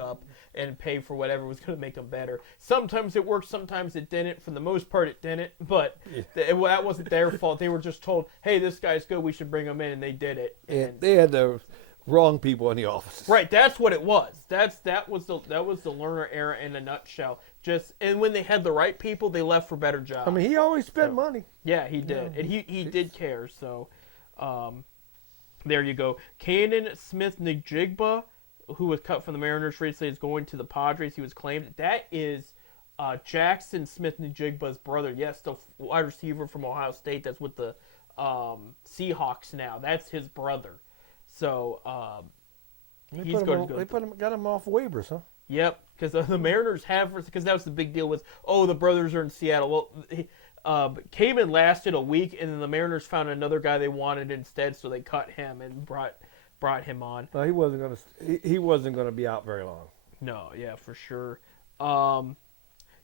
up and pay for whatever was going to make them better. Sometimes it worked, sometimes it didn't. For the most part, it didn't. But that wasn't their fault. They were just told, "Hey, this guy's good. We should bring him in," and they did it. And they had the wrong people in the offices. Right, that's what it was. That was the Lerner era in a nutshell. And when they had the right people, they left for better jobs. I mean, he always spent money. Yeah, he did, and he did care. So, there you go. Canaan Smith-Njigba, who was cut from the Mariners recently, is going to the Padres. He was claimed. That is Jackson Smith-Njigba's brother. Yes, the wide receiver from Ohio State. That's with the Seahawks now. That's his brother. So he's going to go. Got him off waivers, huh? Yep, because the Mariners because that was the big deal was, the brothers are in Seattle. Well, Kamen lasted a week, and then the Mariners found another guy they wanted instead, so they cut him and brought him on. No, he wasn't gonna be out very long. No, yeah, for sure.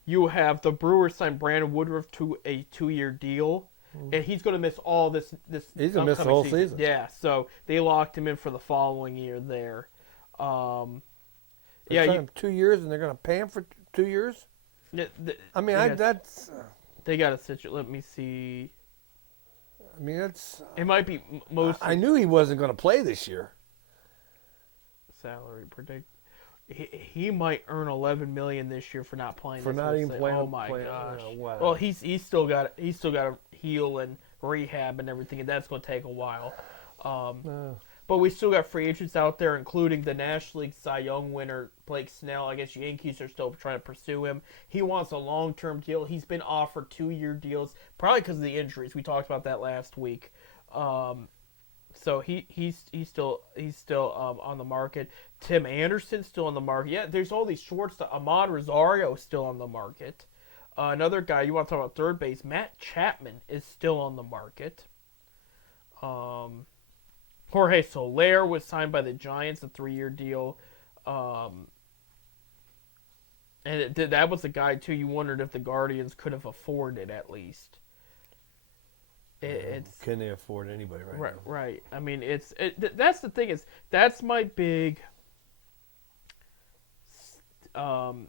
You have the Brewers signed Brandon Woodruff to a 2-year deal. And he's going to miss all this. He's going to miss the whole season. Yeah, so they locked him in for the following year there. Him 2 years, and they're going to pay him for 2 years. I mean, that's. They got a situation. Let me see. I mean, that's. It might be most. I knew he wasn't going to play this year. Salary predict. He might earn $11 million this year for not playing. For not even playing. Oh my gosh! Well, he's still got to heal and rehab and everything, and that's going to take a while. But we still got free agents out there, including the National League Cy Young winner Blake Snell. I guess Yankees are still trying to pursue him. He wants a long-term deal. He's been offered 2-year deals, probably because of the injuries. We talked about that last week. So he's still on the market. Tim Anderson's still on the market. Yeah, there's all these shorts. Ahmad Rosario is still on the market. Another guy you want to talk about third base, Matt Chapman is still on the market. Jorge Soler was signed by the Giants, a 3-year deal. And that was a guy too. You wondered if the Guardians could have afforded at least. Can they afford anybody right now? Right. I mean, that's the thing is that's my big thing.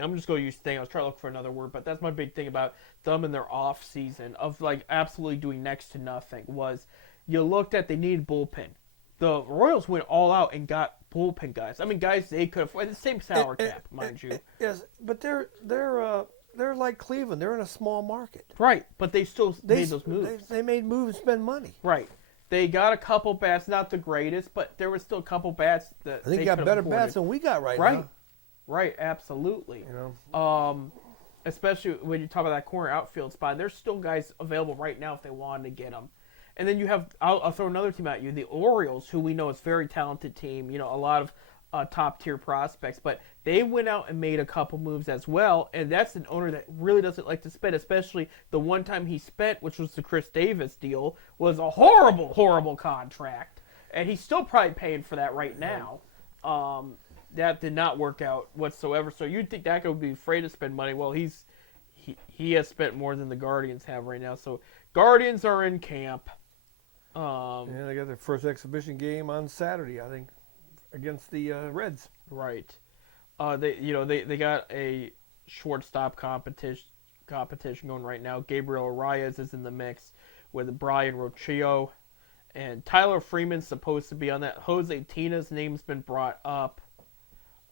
I'm just going to use thing. I was trying to look for another word, but that's my big thing about them in their off season of like absolutely doing next to nothing was you looked at they needed bullpen. The Royals went all out and got bullpen guys. I mean, guys they could afford the same salary cap, mind you. Yes, but they're like Cleveland. They're in a small market. Right, but they still made those moves. They made moves and spend money. Right. They got a couple bats, not the greatest, but there was still a couple bats that I think they got better bats than we got right now. Right, absolutely. Especially when you talk about that corner outfield spot, there's still guys available right now if they wanted to get them. And then you have, I'll throw another team at you, the Orioles, who we know is a very talented team. You know, a lot of top-tier prospects, but they went out and made a couple moves as well, and that's an owner that really doesn't like to spend, especially the one time he spent, which was the Chris Davis deal, was a horrible, horrible contract, and he's still probably paying for that right now. That did not work out whatsoever, so you'd think that guy would be afraid to spend money. Well, he has spent more than the Guardians have right now, so Guardians are in camp. They got their first exhibition game on Saturday, I think, against the Reds. Right. They got a shortstop competition going right now. Gabriel Arias is in the mix with Brian Rocchio, and Tyler Freeman's supposed to be on that. Jose Tina's name's been brought up.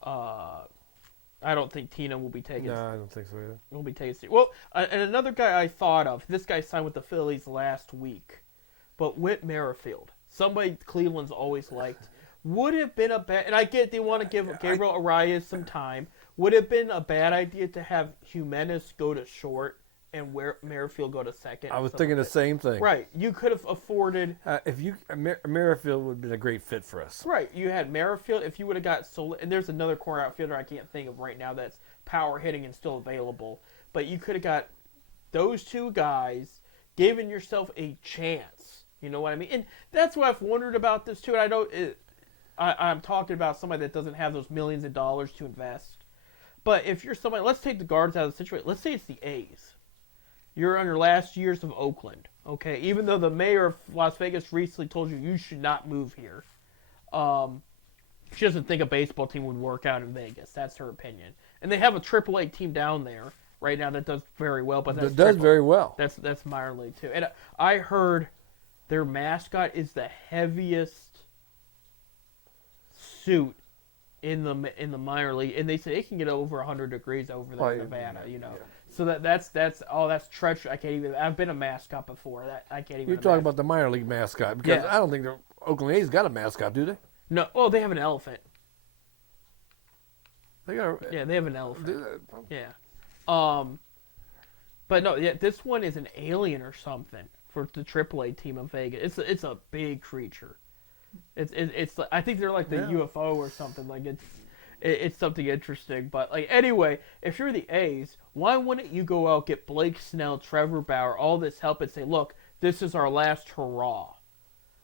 I don't think Tina will be taken. No, I don't think so either. Will be taken. Well, and another guy I thought of. This guy signed with the Phillies last week, but Whit Merrifield, somebody Cleveland's always liked. Would have been a bad, and I get they want to give Gabriel Arias some time. Would have been a bad idea to have Jimenez go to short and where Merrifield go to second. I was thinking the same thing. Right. You could have afforded. Merrifield would have been a great fit for us. Right. You had Merrifield. If you would have got and there's another corner outfielder I can't think of right now that's power hitting and still available. But you could have got those two guys, given yourself a chance. You know what I mean? And that's what I've wondered about this too. And I don't. I'm talking about somebody that doesn't have those millions of dollars to invest. But if you're somebody, let's take the Guards out of the situation. Let's say it's the A's. You're on your last years of Oakland, okay? Even though the mayor of Las Vegas recently told you should not move here. She doesn't think a baseball team would work out in Vegas. That's her opinion. And they have a AAA team down there right now that does very well. But that does very well. That's minor league too. And I heard their mascot is the heaviest suit in the minor league, and they say it can get over 100 degrees over there in Nevada. You know, so that's treacherous. I can't even. I've been a mascot before. That I can't even. You're talking about the minor league mascot because I don't think the Oakland A's got a mascot, do they? No. Oh, they have an elephant. They got. They have an elephant. Yeah. But no, this one is an alien or something for the AAA team of Vegas. It's a big creature. It's I think they're like the UFO or something. Like it's something interesting. But like anyway, if you're the A's, why wouldn't you go out, get Blake Snell, Trevor Bauer, all this help, and say, look, this is our last hurrah.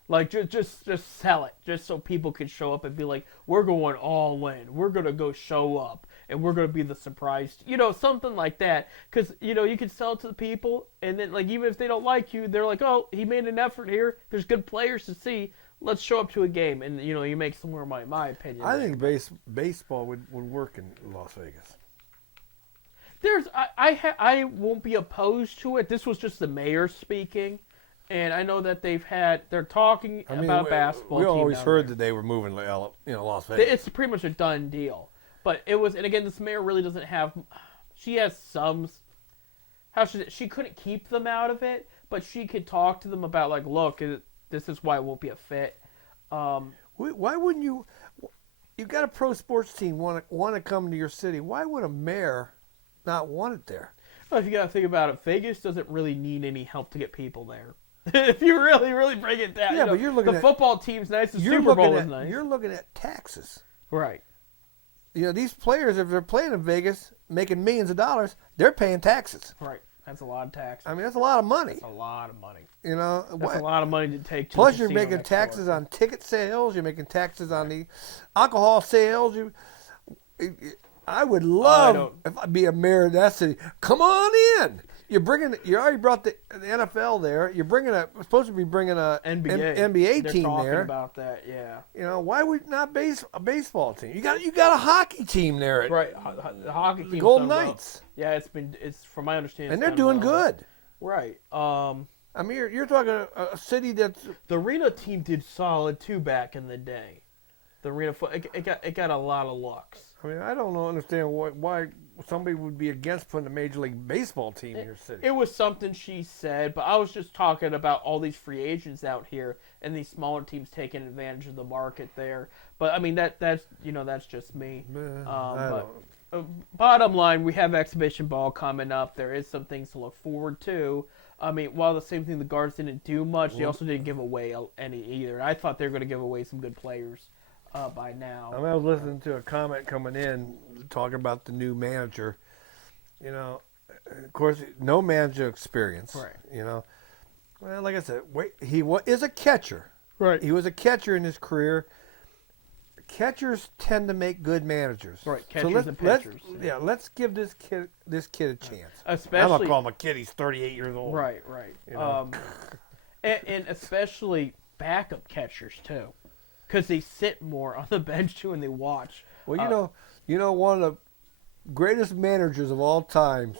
Like just sell it, just so people can show up and be like, we're going all in. We're gonna go show up, and we're gonna be the surprise. Something like that. Because you can sell it to the people, and then like even if they don't like you, they're like, oh, he made an effort here. There's good players to see. Let's show up to a game, and you make some more money. My opinion. I think baseball would work in Las Vegas. I won't be opposed to it. This was just the mayor speaking, and I know that they're talking about basketball. We always heard that they were moving Las Vegas. It's pretty much a done deal. But it was, and again, this mayor really doesn't have. She has some. She couldn't keep them out of it, but she could talk to them about like, look. This is why it won't be a fit. Why wouldn't you? You've got a pro sports team want to come to your city. Why would a mayor not want it there? Well, if you got to think about it, Vegas doesn't really need any help to get people there. If you really, really break it down, but you're looking the at football team's nice. The Super Bowl is nice. You're looking at taxes, right? These players, if they're playing in Vegas, making millions of dollars, they're paying taxes. Right. That's a lot of tax. I mean, that's a lot of money. That's a lot of money. That's a lot of money to take to Plus, you're making taxes on ticket sales. You're making taxes on the alcohol sales. I would love if I'd be a mayor of that city. Come on in. You already brought the NFL there. You're supposed to be bringing a NBA team talking there. About that, yeah. Why would not a baseball team? You got a hockey team there. Right, the hockey team. Golden Knights. Well. Yeah, it's from my understanding. And they're doing good. Right. I mean, you're talking a city that's the arena team did solid too back in the day. The arena it got a lot of looks. I mean, I don't understand why somebody would be against putting a Major League Baseball team in your city. It was something she said, but I was just talking about all these free agents out here and these smaller teams taking advantage of the market there. But I mean that's just me. Bottom line, we have exhibition ball coming up. There is some things to look forward to. I mean, while the same thing, the Guards didn't do much, they also didn't give away any either. I thought they were going to give away some good players by now. I was listening to a comment coming in talking about the new manager. Of course, no manager experience. Right. Well, like I said, he is a catcher. Right. He was a catcher in his career. Catchers tend to make good managers. Right, catchers and pitchers. Let's give this kid a chance. Especially, I'm not calling him a kid. He's 38 years old. Right. And especially backup catchers too, because they sit more on the bench too and they watch. Well, one of the greatest managers of all times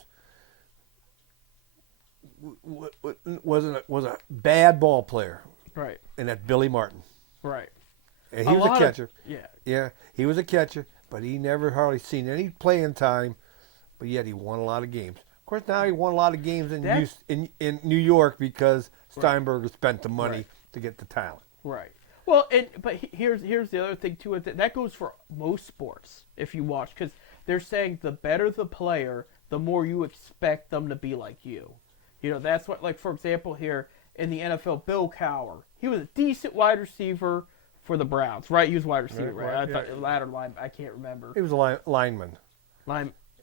was a bad ball player. Right. And that's Billy Martin. Right. And he was a catcher. Yeah, he was a catcher, but he never hardly seen any playing time, but yet he won a lot of games. Of course, now he won a lot of games in New York because Steinberger spent the money to get the talent. Right. Well, but here's the other thing too. That goes for most sports if you watch, because they're saying the better the player, the more you expect them to be like you. You know, that's what, like, for example, here in the NFL, Bill Cowher, he was a decent wide receiver for the Browns, right? He was wide receiver, right? I thought ladder line, I can't remember. He was a lineman.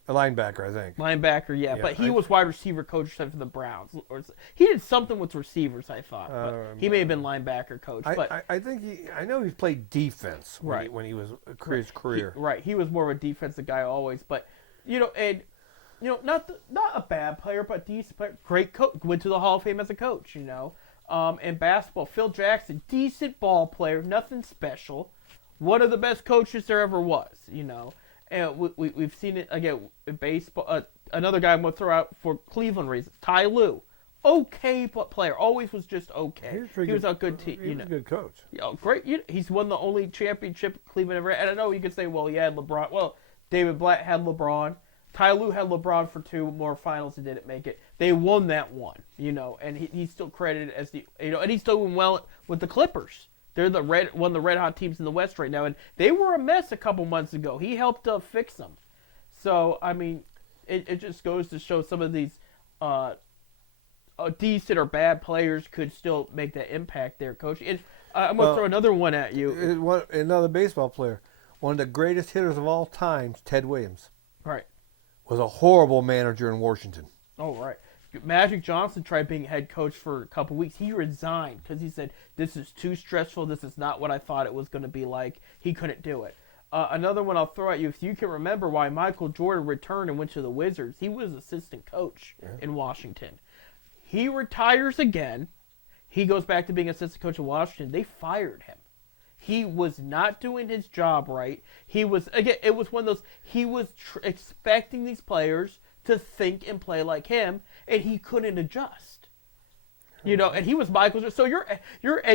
A linebacker, I think. Linebacker, yeah, but he was wide receiver coach for the Browns. He did something with receivers, I thought. But he may have been linebacker coach. But I think I know he played defense when he was his career. He was more of a defensive guy always. But not a bad player, but decent player. Great coach. Went to the Hall of Fame as a coach. And basketball, Phil Jackson, decent ball player, nothing special. One of the best coaches there ever was. And we've seen it again in baseball. Another guy I'm going to throw out for Cleveland reasons, Ty Lue. Okay player. Always was just okay. He was a good team. He was a good coach. Great. He's won the only championship Cleveland ever had. And I know you could say, well, he had LeBron. Well, David Blatt had LeBron. Ty Lue had LeBron for 2 more finals and didn't make it. They won that one, and he's still credited as and he's doing well with the Clippers. They're one of the red hot teams in the West right now, and they were a mess a couple months ago. He helped fix them. So, I mean, it just goes to show some of these decent or bad players could still make that impact there, Coach. And I'm going to throw another one at you. Another baseball player. One of the greatest hitters of all time, Ted Williams. Right. Was a horrible manager in Washington. Oh, right. Magic Johnson tried being head coach for a couple weeks. He resigned because he said, this is too stressful. This is not what I thought it was going to be like. He couldn't do it. Another one I'll throw at you, if you can remember why Michael Jordan returned and went to the Wizards, he was assistant coach in Washington. He retires again. He goes back to being assistant coach in Washington. They fired him. He was not doing his job right. It was one of those, he was expecting these players to think and play like him, and he couldn't adjust. And he was Michael. So I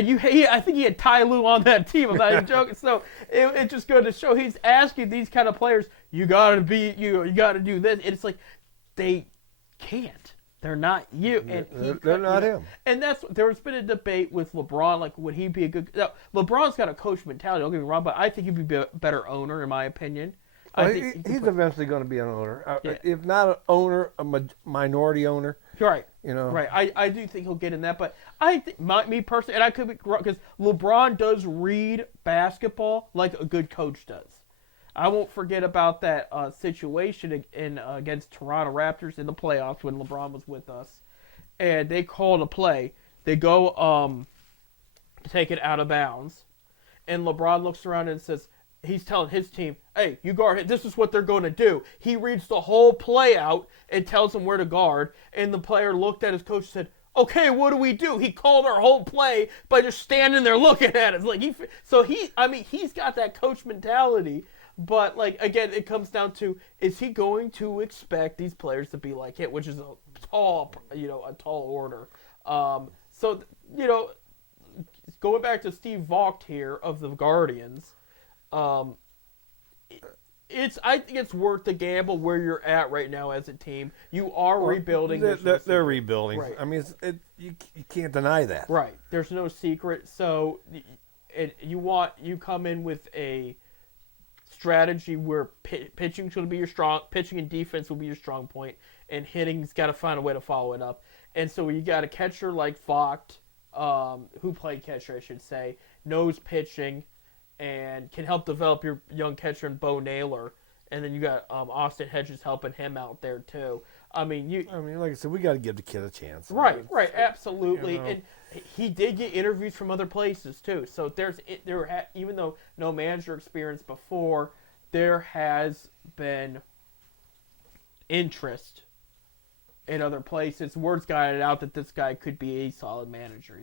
think he had Ty Lue on that team. I'm not even joking. So it just goes to show he's asking these kind of players, you gotta do this. And it's like they can't. They're not you. And they're not him. And there's been a debate with LeBron, like, would he be a good... Now, LeBron's got a coach mentality, don't get me wrong, but I think he'd be a better owner, in my opinion. Well, he's eventually going to be an owner. If not an owner, a minority owner. Right. Right. I do think he'll get in that, but I think, me personally, and I could be wrong, because LeBron does read basketball like a good coach does. I won't forget about that situation against Toronto Raptors in the playoffs when LeBron was with us. And they called a play. They go take it out of bounds. And LeBron looks around and says, he's telling his team, hey, you guard, this is what they're going to do. He reads the whole play out and tells them where to guard. And the player looked at his coach and said, okay, what do we do? He called our whole play by just standing there looking at us. He's got that coach mentality. But, again, it comes down to, is he going to expect these players to be like him, which is a tall order. Going back to Steve Vogt here of the Guardians, I think it's worth the gamble where you're at right now as a team. You are rebuilding. They're rebuilding. Right. I mean, you can't deny that. Right. There's no secret. So, you come in with a strategy where pitching's going to be pitching and defense will be your strong point, and hitting's got to find a way to follow it up. And so you got a catcher like Vogt, who played catcher, I should say, knows pitching, and can help develop your young catcher in Bo Naylor. And then you got Austin Hedges helping him out there too. Like I said, we got to give the kid a chance. Right, absolutely. And he did get interviews from other places too. So even though no manager experience before, there has been interest in other places. Word's got it out that this guy could be a solid manager.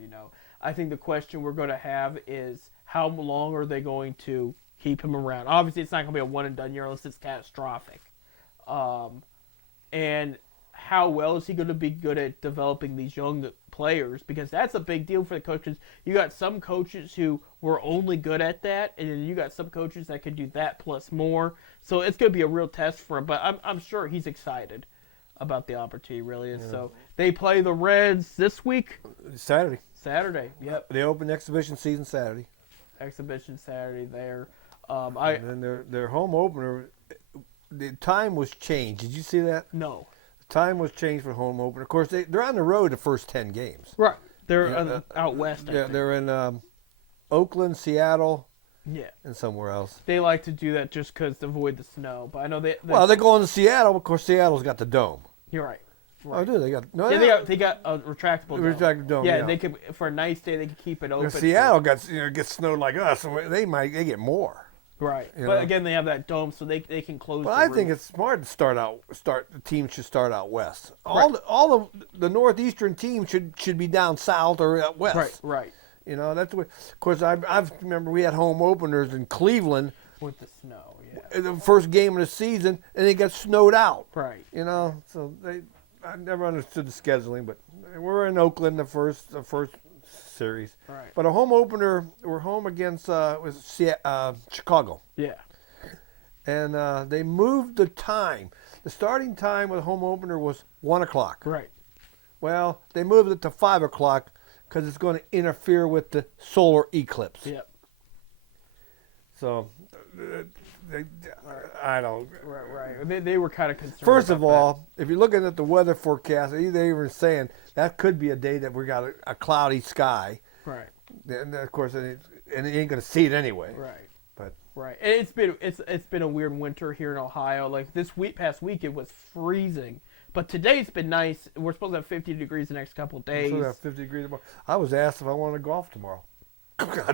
I think the question we're going to have is, how long are they going to keep him around? Obviously, it's not going to be a one and done year unless it's catastrophic. And how well is he going to be good at developing these young players? Because that's a big deal for the coaches. You got some coaches who were only good at that, and then you got some coaches that could do that plus more. So it's going to be a real test for him. But I'm sure he's excited about the opportunity, really. And so they play the Reds this week. Saturday. Yep. They open exhibition season Saturday. Exhibition Saturday there. And then their home opener the time was changed. Did you see that? No. The time was changed for home opener. Of course, they're on the road the first 10 games. Right. They're Yeah, out west. I Yeah, think. they're in Oakland, Seattle, Yeah. and somewhere else. They like to do that just because to avoid the snow. But I know Well, they're going to Seattle. Of course, Seattle's got the dome. you're right. Oh, do they got? No, Yeah, they got a retractable dome. Retractable dome, yeah. They could for a nice day they could keep it open. Seattle gets snowed like us, so they get more. Right. You But know? again, they have that dome, so they can close. But the I think roof. it's smart to the team should start out west. Right. All of the northeastern teams should be down south or out west. Right. You know, that's what. Of course, I remember we had home openers in Cleveland, With the snow, yeah. the first game of the season, and they got snowed out. Right. You know, so I never understood the scheduling, but we're in Oakland the first series. Right. But a home opener, we're home against Chicago, Yeah. and they moved the time. The starting time with a home opener was 1:00. Right. Well, they moved it to 5:00 because it's going to interfere with the solar eclipse. Yep. So, I don't. Right. They were kind of concerned. First of about all, if you're looking at the weather forecast, they were saying that could be a day that we got a cloudy sky. that. Right. And of course, and you ain't going to see it anyway. Right. But Right. And it's been a weird winter here in Ohio. Like this past week, it was freezing. But today's been nice. We're supposed to have 50 degrees the next couple of days. so 50 degrees tomorrow. I was asked if I wanted to golf tomorrow.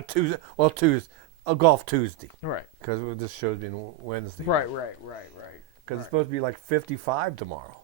Tuesday. Well, Tuesday. I'll golf Tuesday Right. because this show's been Wednesday. Right. Because it's supposed to be like 55 tomorrow.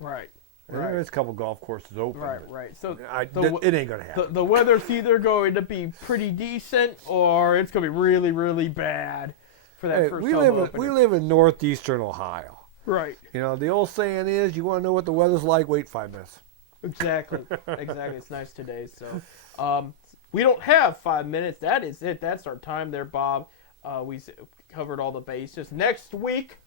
Right. And Right. there's a couple golf courses open. Right. So it ain't going to happen. the weather's either going to be pretty decent or it's going to be really, really bad for that Hey, first we home live opener. we live in northeastern Ohio. Right. You know, the old saying is, you want to know what the weather's like, wait 5 minutes. Exactly. It's nice today. So we don't have 5 minutes. That is it. That's our time there, Bob. We covered all the bases. Next week,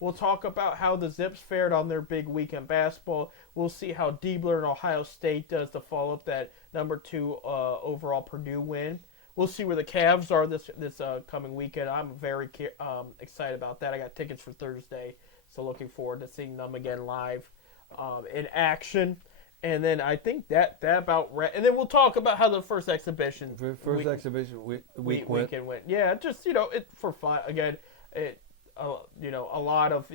we'll talk about how the Zips fared on their big weekend basketball. We'll see how Diebler and Ohio State does to follow up that number 2 overall Purdue win. We'll see where the Cavs are this coming weekend. I'm very excited about that. I got tickets for Thursday, so looking forward to seeing them again live in action. And then I think that about and then we'll talk about how the first exhibition Exhibition week went. weekend went. Yeah, just it for fun. Again, a lot of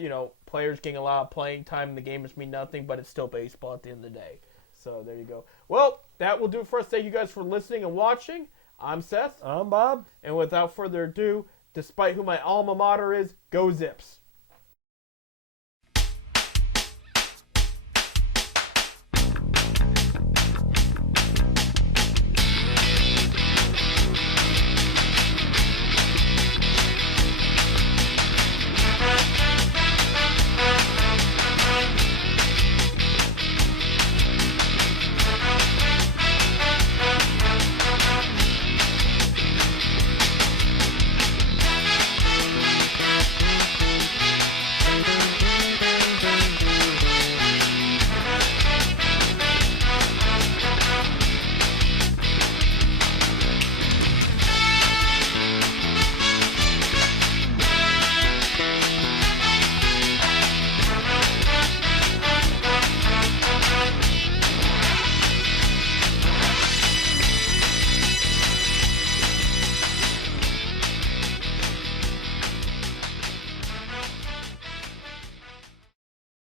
players getting a lot of playing time in the game mean nothing, but it's still baseball at the end of the day. So there you go. Well, that will do it for us. Thank you guys for listening and watching. I'm Seth. I'm Bob. And without further ado, despite who my alma mater is, go Zips.